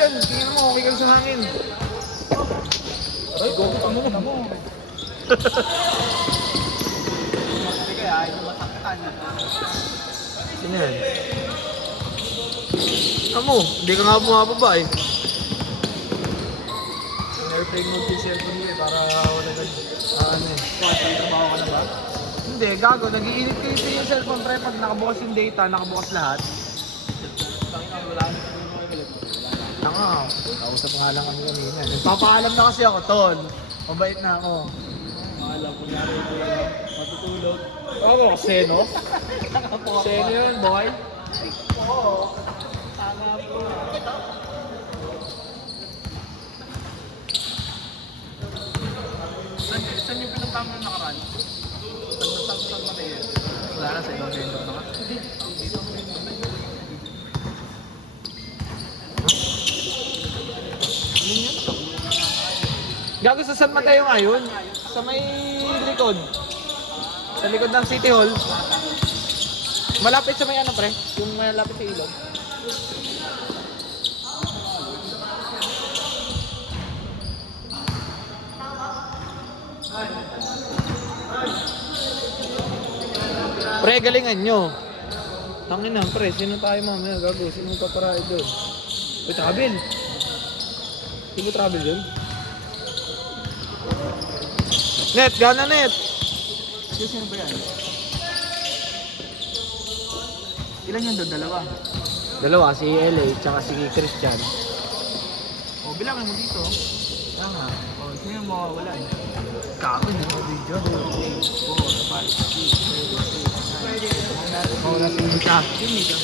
dyan. Tingnan mo, okay ka sa hangin. Ay, gogo ka mo. Hindi kaya, yung masaktan. Sino yan? Amo, hindi ka nga bumababa eh. Airplane mode yung cellphone niya para wala nag... ano eh. Trabaho ka na ba? Hindi, gago. Nag-iinit kayo sa yung cellphone pre. Pag nakabukas yung data, nakabukas lahat. Wala na siguro kayo ulit. Tanga, kausap nga lang kami kanina. Nagpapaalam na kasi ako, Tol. Mabait na ako. Alam ko na rin matutulog. Oo, seno. Seno yun, boy. Oo. Tama po. Saan yung pinuntahan mo nakaraan? Saan ba kayo? Wala na sa ibang vendor na ka. Gago sa San Mateo ngayon? Sa may likod. Sa likod ng City Hall. Malapit sa may ano pre? Yung malapit sa ilog. Pre, galingan nyo. Tangin na, pre. Sino tayo mamaya? Gago. Sino paparahe doon? Uy, travel. Sino travel doon? Net, gana net. Sino ba yan? Ilan yan doon? Dalawa? Dalawa, si LA tsaka si Christian. O, bilangin mo dito. Tama. O, sino yung mawawala eh? Kako, hindi mo video. 4, 5, 6, 7, 8, 9. Mawala si Mika. Sino dito?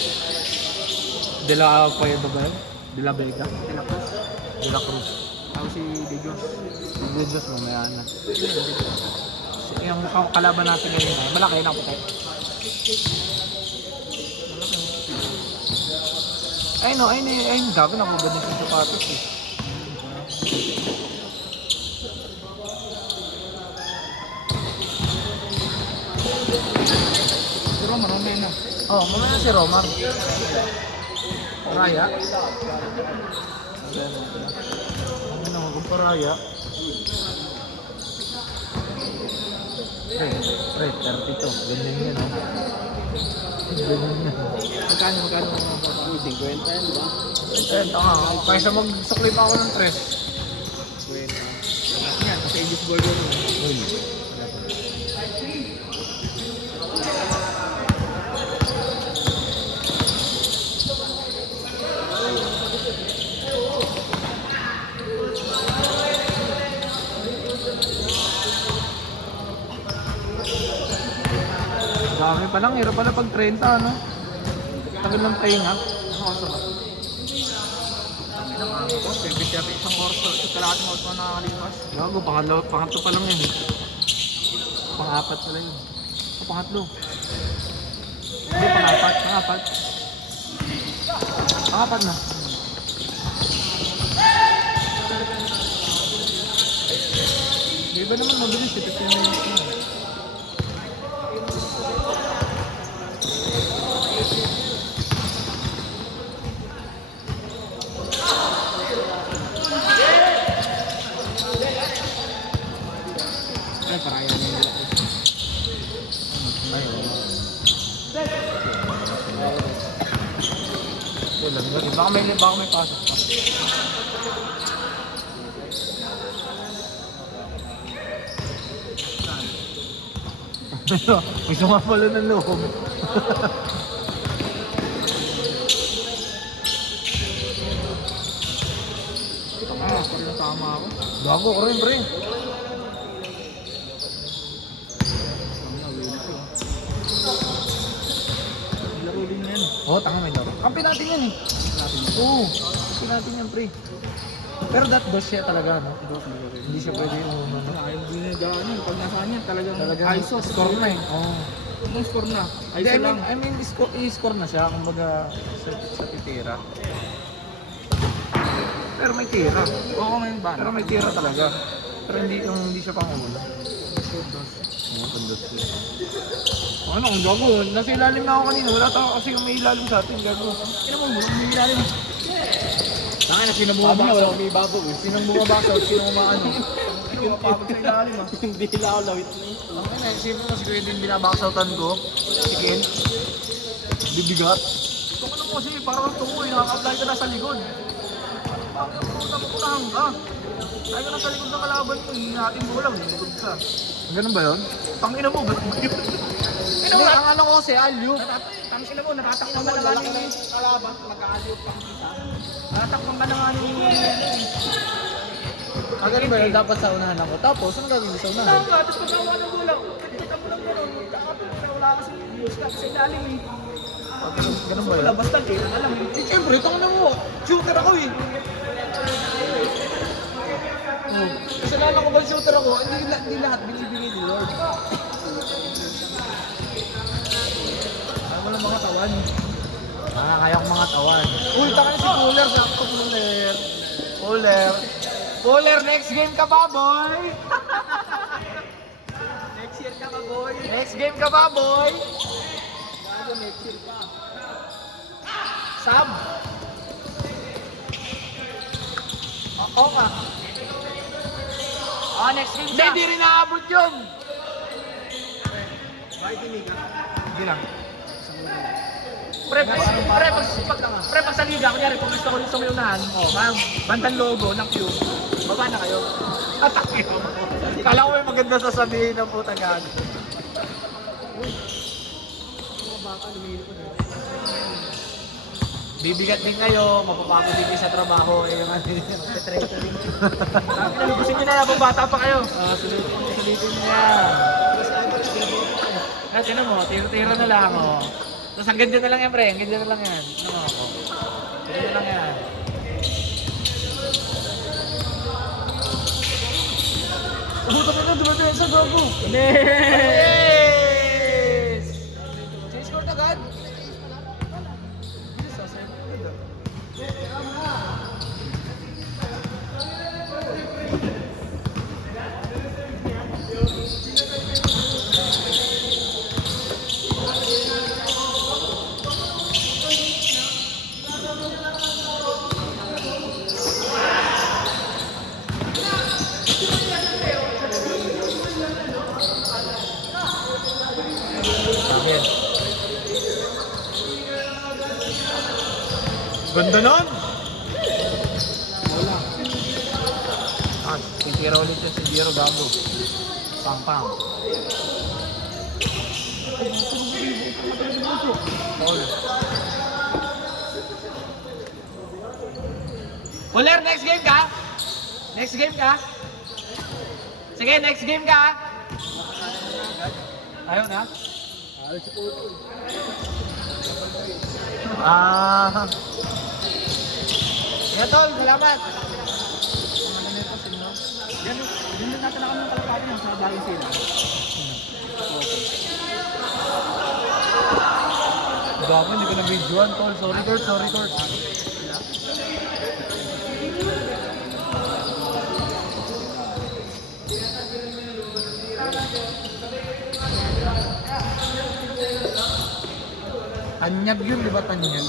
De La Puebla ba yun? De La Vega? De La Cruz. De La Cruz. Ako si De Dios. Hindi Diyos mamaya na. Yung kalaban natin ngayon ay malaki na puti. Ay no, ay gabi nakubad na yung sapatos eh. Si Roman, mamaya na. Oh, mamaya na si Romar. Raya? Ano naman kung paraya? Pre, 32. Ganyan yan oh. Ganyan yan. Magkano mo ba? 50 yan ba? Eh, tanga. Kaysa magsukli pa ako ng tres. 20. Yan, kasi English burger mo. Uy. Dami pa lang, hirap pala pag 30, ano? Tagal ng pahinga. Ano oras ba? Ang ina nga ako. Siyempre siya isang oras sa kalahating oras na nakakalipas. Gago, pangatlo pa lang yun. Pang-apat pala yun. O pangatlo. Hindi, pang-apat. Pang-apat na. Yung iba naman mabilis eh. 15 minutes na. Ay, paraya na yung Ay, oo. Wala, baka may pasok pa. May sumapalo ng loob. parang tama ako. Gago ko rin, pre. Laro din yan. Oo, tanga may laro. Kampi natin yan eh. Oo, kampi natin yan, pre. Pero that boss siya talaga, no? Hindi siya pwede yung umano. Ayaw din na dyan yun. Pag nasaan yan, talagang ISO. score na eh. Oo. Kung score na. Hindi, ISO lang. I mean, i-score na siya, kumbaga sa titira. Pero may tira. Oo, ngayon ba? Pero may tira talaga. Pero hindi siya pangulo. Oo, pandos ko. Ano, ang gago. Nasa ilalim na ako kanina. Wala tayo kasi may ilalim sa atin. Gago. Kaya mo, may ilalim. Tangina, sino Sabi bumabak niya, sa... wala kami ibabaw eh. Sinong bumabak sa... Sinong umaano? Yung mapapag sa ilalim ah. Hindi lang ako lawit na yun. Ang ina, isipin mo siguro din binabakasautan ko. Chicken. Bibigat. Kung ano kasi, parang tungoy, nakaka-apply ka na sa likod. Bakit mo unahan ka? Tayo ka na sa likod ng kalaban mo, hinahatin mo lang, likod ka. Ganun ba yun? Tangina mo, ba't mo yun? Hindi, ang ano ko kasi, alyo. Tangina mo, natatakpan ka na nga Lalaki na ni... yung kalaban, mag-aaliw pang isa. Natatakpan ka na nga ni... Ah, ganun ba yun? Dapat sa unahan ako. Tapos, ano gagawin sa unahan? Tama ka, tapos pagkawa ng gulang, kita mo lang gano'n, kakapin mo na wala kasi stop sa ilalim eh. Ganun ba yun? Wala, basta kailan ka lang eh. Eh, siyempre, tanga na mo. Shooter ako eh. Oh, kasalanan ko ba shooter ako? Hindi lahat binibigay ni Lord. Ay, walang mga tawan. Ah, kaya ko mga tawan. Uy, tanga na si Cooler. Sakto Cooler. Cooler. Cooler, next game ka ba, boy? Next year ka ka, boy. Next game ka ba, boy? Gago, next year pa. Sab. Oo nga. Ah, next game Hindi, di rin naabot yun. Bakit hindi ka? Hindi lang. Pre, pag sa liga, kunyari, kung gusto ko may unahan, bandang logo ng Q, baba na kayo. Atakyo mo. Kala ko may maganda sasabihin ng putang gano. Bibigat din kayo, mapapako din kayo sa trabaho. Eh, yung ano yun. Gusto nyo na habang bata pa kayo. Sulitin niya. Ah, tinan mo, tiro-tiro na lang, oh. Tapos hanggang dyan na lang yan, pre. Hanggang dyan na lang yan. Ano mo ako? Hanggang dyan na lang yan. Puta ka na, dumating sa gogo. Yes! Change court agad? Amin. Ganda nun! Wala. Ah, titira ulit yung si Jiro Gago. Pang-pang. Paul. Puller, next game ka? Next game ka? Sige, next game ka? Ayaw na? Ah. Yan tol, salamat. Yan, yun na natin ng kalapati yung sa bagay sila. Gago, hindi ko na-videoan tol. Sorry tol, sorry tol. Tanyag yun, di ba tanyag?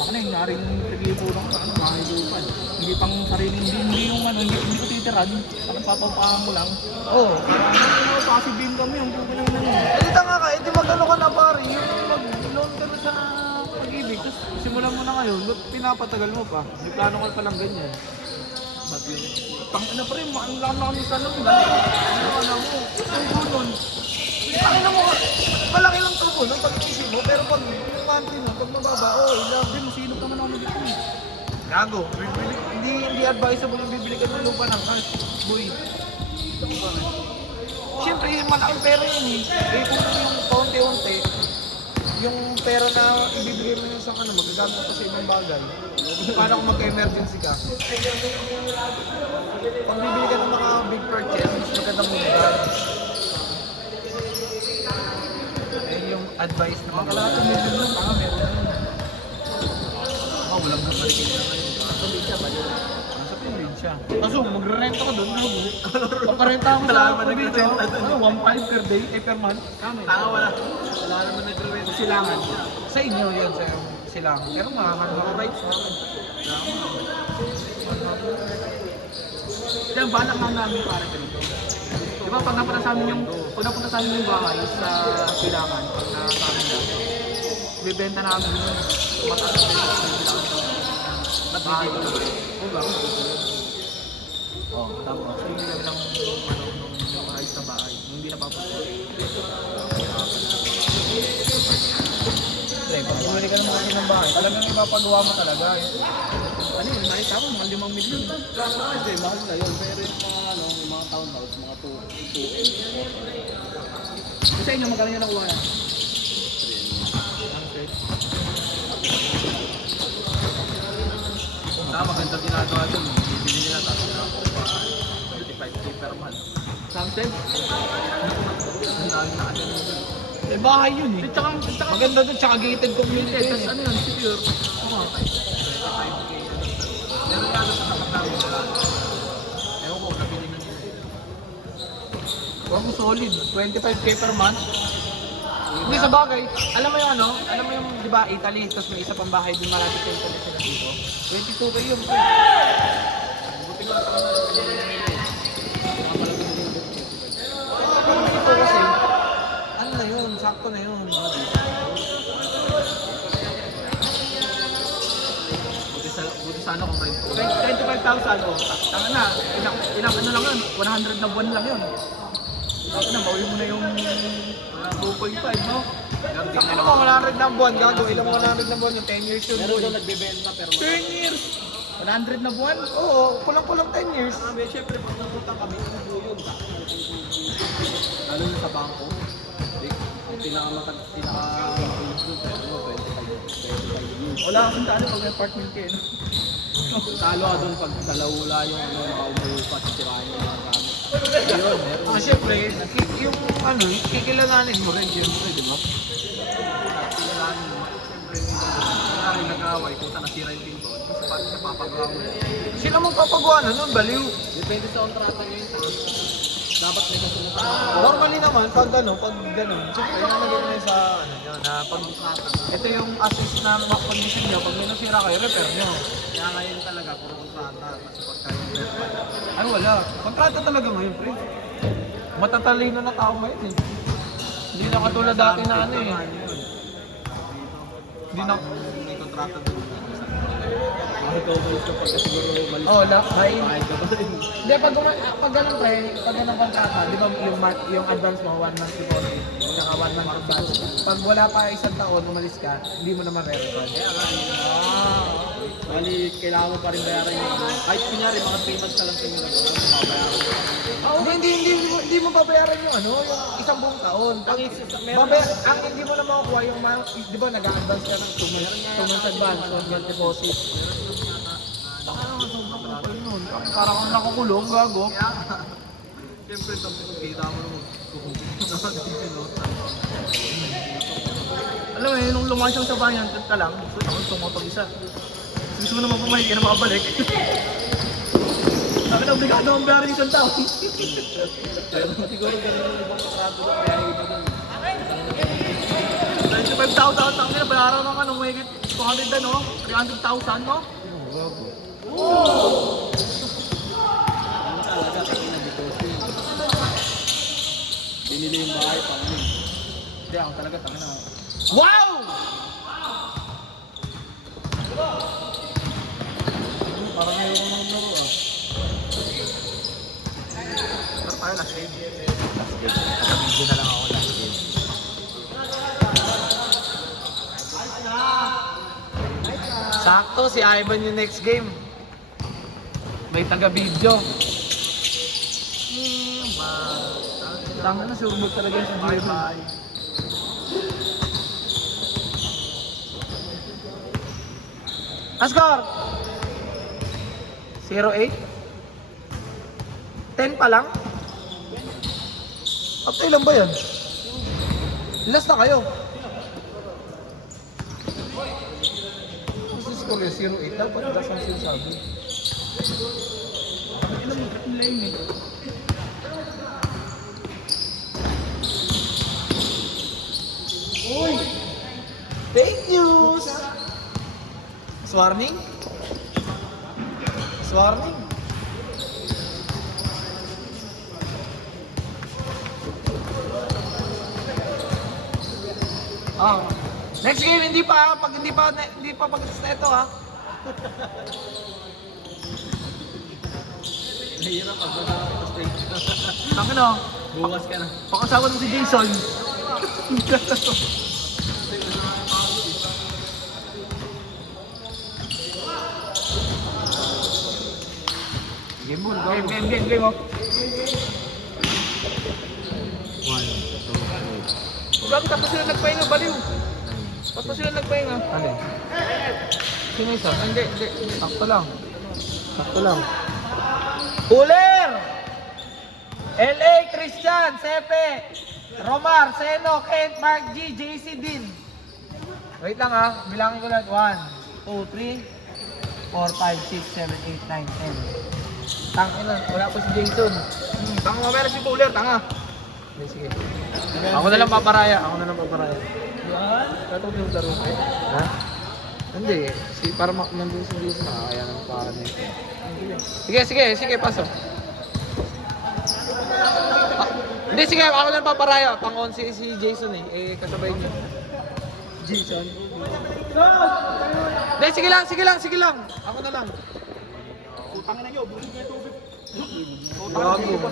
Ako na yung naring naglipo lang sa ano, mga hilupan. Hindi pang sariling, hindi yung ano, hindi ko titiran. Parang papampahan mo lang. Oo. Ano, passive beam kami, ang pupo naman ano. Eh, di tanga ka, eh, di mag-ano ka na pare, yung mag-loan ka na sa pag-ibig, tapos simulan mo na ngayon, ba't pinapatagal mo pa? May plano ka palang ganyan. Ba't yun? Pang ano pa rin, ang lang kami sa loob. Ano mo, ang gunon. Ang mo, malaki lang tubo nung pag-isip mo, pero pag yung country mo, pag mababa, oh, ilang. Hindi, masilog naman ako dito. Gago, hindi advisable yung bibili ka ng lupa ng cash, boy. Siyempre, malaking pera yun eh. Eh, kung yung paunti-unti, yung pera na ibibigay mo yung isang ano, magagamit mo sa ibang bagay. Paano kung magka-emergency ka? Pag bibili ka ng mga big purchase, mas maganda mo na. Eh, yung advice na Makakalahat ng million lang, tanga meron na yun. walang bumalikin na ngayon. Nasa Liga ba yun? Nasa probinsya. Kaso, magrerenta ka doon. Paparenta mo Wala sa naman probinsya. nagrerenta doon. Ano, 1.5 per day, per month. Tanga wala. Wala naman nag-rewet. Silangan. Sa inyo yun, sa sila. Pero mga rights na. Kaya balak nga namin para ganito. Di ba pag napunta sa amin yung bahay sa silangan, na sa amin na, bibenta namin yun. Mataas na yung bahay. Tapos hindi kami ng ayos na bahay. Hindi na papunta. Pag bumili ka naman kasi ng bahay, talagang ipapagawa mo talaga eh. Ano yun, nakita ko mga 5 milyon. Hindi, mahal na yun. Pero yung mga, ano, yung mga townhouse, mga 2M. Sa inyo, magkano nyo nakuha yan? Maganda ginagawa dun. Bibili nila tapos nakakuha. 35K per month. Something? Ang dami na agad mo dun. Eh, bahay yun eh. Tsaka, Maganda doon, tsaka gated community. tapos ano yun, secure. Oo. 35K. Pero yata sa tapat namin sila. Ewan ko, nabili na nila. Huwag mo solid, 25K per month. Hindi sa bagay, alam mo yung ano, alam mo yung, di ba, Italy, tapos may isa pang bahay din malapit yung internet sila dito. 22K yun. Buti ko lang Ito kasi, ano na yun, sakto na yun. buti sana kung rent. 25,000 oh. Tanga na, ilang ano lang yun, 100 na buwan lang yun. Tapos na, bawi mo na yung 2.5 no? Sakto na kung 100 na buwan, gago. Ilang 100 na buwan yung 10 years yun. Meron boy. doon nagbebenta pero 10 years! 100 na buwan? Oo, kulang-kulang 10 years. Siyempre, pag napunta kami, ano yun? Lalo na sa bangko. Ang pinaka-increase doon, pero 25 years. Wala kasing talo pag may apartment kayo, no? Talo ka doon pag salawula yung ano, nakaupo pa, sisirahin yung mga gamit. Yun, meron. Ah, syempre, yung ano, kikilalanin mo rin, syempre, di ba? Kailangan mo, siyempre, may nag-away, kung saan nasira yung pinto, kasi napapagawa mo yun. Sila magpapagawa na nun, baliw. Depende sa kontrata nyo yun. Dapat may kasunod ka. Normally naman, pag gano'n, siyempre, nalagay na sa, ano nyo, na pag, ito yung assist na condition nyo, pag may nasira kayo, repair nyo. Kaya ngayon talaga, puro kontrata. Kasi pagka yung verbal. Ay, wala. Kontrata talaga ngayon, pre. Matatalino na tao ngayon eh. Hindi na katulad dati na ano eh. Hindi na... May kontrata doon. Makikaubalis ka pagka siguro malis. Oh, lakay. Kahit ka ba rin. Hindi, pag ganun pre, pag ganun kontrata, di ba yung advance mo, 1 month deposit, saka 1 month advance. Pag wala pa isang taon, umalis ka, hindi mo naman re-refund. Kaya nga yun. Bali, kailangan mo pa rin bayaran yung kahit kunyari, mga 3 months ka lang sa inyo nagawa, mabayaran mo. Hindi mo babayaran yung ano, yung isang buong taon. Pag, ang hindi mo na makukuha yung di ba nag-a-advance ka ng 2 months advance, 1 month deposit. Sobrang kapal nun. Parang kang nakukulong, gago. Siyempre, sabi ko, kita mo naman. Alam mo nung lumakas yung sa bayan, ka lang, gusto akong sumapag isa. Gusto mo naman pumayag, hindi na makabalik. Sabi na, obligado ang bayaran yung isang taon. Pero siguro ganun yung ibang kontrata doon, kaya iba doon. 95,000 ang nila, bayaran ng ano, may 200 ano, 300,000 no? Ano talaga, kasi nag-deposit yun. Binili yung bahay pa ngayon. Hindi, ako talaga, tangin na. Wow! Parang ayaw ko maglaro ah. Pero tayo last game. Last game. Nag-video na lang ako last game. Sakto, si Ivan yung next game. May taga-video. Tangin na, sumog talaga yung sa bye-bye. Ascar! 08? 10 pa lang? Up to ilan ba yan? Last na kayo. Kasi score yung 08. Dapat last ang sinasabi. Alam mo, kat nila yun eh. Uy! Fake news! Swarning? Swarning? Oh. Next game, hindi pa pag hindi pa pag ito ha. Mahirap pag wala ka sa stage. Tangin na. Bukas ka na. Pakasama mo si Jason. Game mo, game mo. Grabe, tapos sila nagpahinga, baliw. Tapos sila nagpahinga. Ano? Sino isa? Hindi. Sakto lang. Uler! LA, Christian, Sepe, Romar, Seno, Kent, Mark G, JC Din. Wait lang ha, bilangin ko lang. 1, 2, 3, 4, 5, 6, 7, 8, 9, 10. Tangin na, wala pa si Jason. Tanga mo, meron si Uler, tanga. Sige. Ako na lang paparaya. Yan? Katong yung laro ko. Ha? Hindi. Para nandun si Jason, nakakaya ng parang ito. Sige, pasok. Hindi, sige, ako lang paparaya. Pang-on si Jason eh. Kasabay niyo. Jason? Hindi, sige lang. Ako na lang. Utangin na nyo, busog na yung tubig. Gago.